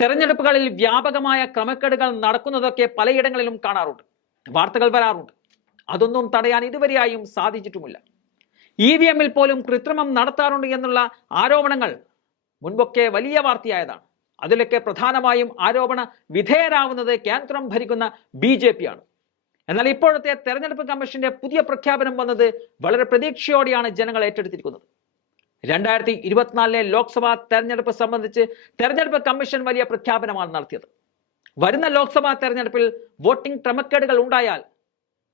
തെരഞ്ഞെടുപ്പുകളിൽ വ്യാപകമായ ക്രമക്കേടുകൾ നടക്കുന്നതൊക്കെ പലയിടങ്ങളിലും കാണാറുണ്ട്. വാർത്തകൾ വരാറുണ്ട്. അതൊന്നും തടയാൻ ഇതുവരെയായും സാധിച്ചിട്ടുമില്ല. ഇ വി എമ്മിൽ പോലും കൃത്രിമം നടത്താറുണ്ട് എന്നുള്ള ആരോപണങ്ങൾ മുൻപൊക്കെ വലിയ വാർത്തയായതാണ്. അതിലൊക്കെ പ്രധാനമായും ആരോപണ വിധേയരാവുന്നത് കേന്ദ്രം ഭരിക്കുന്ന ബി ജെ പി ആണ് എന്നാൽ ഇപ്പോഴത്തെ തെരഞ്ഞെടുപ്പ് കമ്മീഷന്റെ പുതിയ പ്രഖ്യാപനം വന്നത് വളരെ പ്രതീക്ഷയോടെയാണ് ജനങ്ങൾ ഏറ്റെടുത്തിരിക്കുന്നത്. രണ്ടായിരത്തി ഇരുപത്തിനാലിലെ ലോക്സഭാ തെരഞ്ഞെടുപ്പ് സംബന്ധിച്ച് തെരഞ്ഞെടുപ്പ് കമ്മീഷൻ വലിയ പ്രഖ്യാപനമാണ് നടത്തിയത്. വരുന്ന ലോക്സഭാ തെരഞ്ഞെടുപ്പിൽ വോട്ടിംഗ് ക്രമക്കേടുകൾ ഉണ്ടായാൽ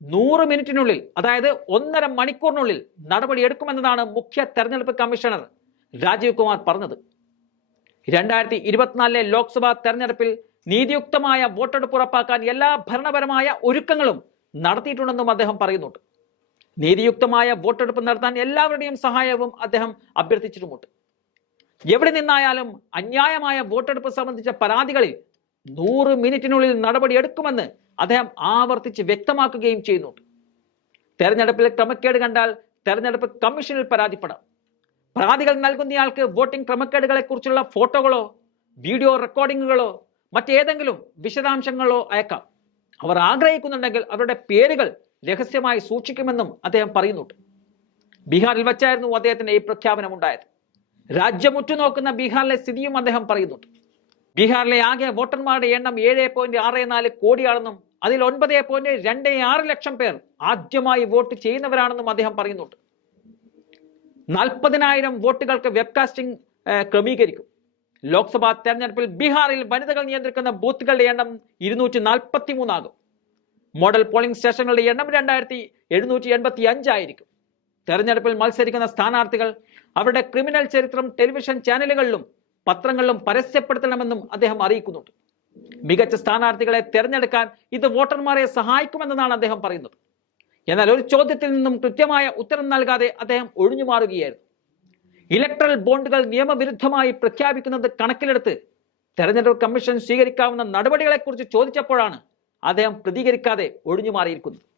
നൂറ് മിനിറ്റിനുള്ളിൽ അതായത് ഒന്നര മണിക്കൂറിനുള്ളിൽ നടപടി എടുക്കുമെന്നതാണ് മുഖ്യ തെരഞ്ഞെടുപ്പ് കമ്മീഷണർ രാജീവ് കുമാർ പറഞ്ഞത്. രണ്ടായിരത്തി ഇരുപത്തിനാലിലെ ലോക്സഭാ തെരഞ്ഞെടുപ്പിൽ നീതിയുക്തമായ വോട്ടെടുപ്പ് ഉറപ്പാക്കാൻ എല്ലാ ഭരണപരമായ ഒരുക്കങ്ങളും നടത്തിയിട്ടുണ്ടെന്നും അദ്ദേഹം പറയുന്നുണ്ട്. നീതിയുക്തമായ വോട്ടെടുപ്പ് നടത്താൻ എല്ലാവരുടെയും സഹായവും അദ്ദേഹം അഭ്യർത്ഥിച്ചിട്ടുമുണ്ട്. എവിടെ നിന്നായാലും അന്യായമായ വോട്ടെടുപ്പ് സംബന്ധിച്ച പരാതികളിൽ നൂറ് മിനിറ്റിനുള്ളിൽ നടപടിയെടുക്കുമെന്ന് അദ്ദേഹം ആവർത്തിച്ച് വ്യക്തമാക്കുകയും ചെയ്യുന്നുണ്ട്. തെരഞ്ഞെടുപ്പിൽ ക്രമക്കേട് കണ്ടാൽ തെരഞ്ഞെടുപ്പ് കമ്മീഷനിൽ പരാതിപ്പെടാം. പരാതികൾ നൽകുന്നയാൾക്ക് വോട്ടിംഗ് ക്രമക്കേടുകളെക്കുറിച്ചുള്ള ഫോട്ടോകളോ വീഡിയോ റെക്കോർഡിങ്ങുകളോ മറ്റേതെങ്കിലും വിശദാംശങ്ങളോ അയക്കാം. അവർ ആഗ്രഹിക്കുന്നുണ്ടെങ്കിൽ അവരുടെ പേരുകൾ രഹസ്യമായി സൂക്ഷിക്കുമെന്നും അദ്ദേഹം പറയുന്നുണ്ട്. ബീഹാറിൽ വച്ചായിരുന്നു അദ്ദേഹത്തിന്റെ ഈ പ്രഖ്യാപനം ഉണ്ടായത് രാജ്യം ഉറ്റുനോക്കുന്ന ബീഹാറിലെ സ്ഥിതിയും അദ്ദേഹം പറയുന്നുണ്ട്. ബീഹാറിലെ ആകെ വോട്ടർമാരുടെ എണ്ണം ഏഴ് പോയിന്റ് ആറ് നാല് കോടിയാണെന്നും അതിൽ ഒൻപത് പോയിന്റ് രണ്ട് ആറ് ലക്ഷം പേർ ആദ്യമായി വോട്ട് ചെയ്യുന്നവരാണെന്നും അദ്ദേഹം പറയുന്നുണ്ട്. നാൽപ്പതിനായിരം വോട്ടുകൾക്ക് വെബ്കാസ്റ്റിംഗ് ക്രമീകരിക്കും. ലോക്സഭാ തെരഞ്ഞെടുപ്പിൽ ബീഹാറിൽ വനിതകൾ നിയന്ത്രിക്കുന്ന ബൂത്തുകളുടെ എണ്ണം ഇരുന്നൂറ്റി നാൽപ്പത്തി മൂന്നാകും മോഡൽ പോളിംഗ് സ്റ്റേഷനുകളുടെ എണ്ണം രണ്ടായിരത്തി എഴുന്നൂറ്റി എൺപത്തി അഞ്ചായിരിക്കും തെരഞ്ഞെടുപ്പിൽ മത്സരിക്കുന്ന സ്ഥാനാർത്ഥികൾ അവരുടെ ക്രിമിനൽ ചരിത്രം ടെലിവിഷൻ ചാനലുകളിലും പത്രങ്ങളിലും പരസ്യപ്പെടുത്തണമെന്നും അദ്ദേഹം അറിയിക്കുന്നുണ്ട്. മികച്ച സ്ഥാനാർത്ഥികളെ തിരഞ്ഞെടുക്കാൻ ഇത് വോട്ടർമാരെ സഹായിക്കുമെന്നതാണ് അദ്ദേഹം പറയുന്നത്. എന്നാൽ ഒരു ചോദ്യത്തിൽ നിന്നും കൃത്യമായ ഉത്തരം നൽകാതെ അദ്ദേഹം ഒഴിഞ്ഞു മാറുകയായിരുന്നു. ഇലക്ട്രൽ ബോണ്ടുകൾ നിയമവിരുദ്ധമായി പ്രഖ്യാപിക്കുന്നത് കണക്കിലെടുത്ത് തെരഞ്ഞെടുപ്പ് കമ്മീഷൻ സ്വീകരിക്കാവുന്ന നടപടികളെക്കുറിച്ച് ചോദിച്ചപ്പോഴാണ് അദ്ദേഹം പ്രതികരിക്കാതെ ഒഴിഞ്ഞു മാറിയിരിക്കുന്നത്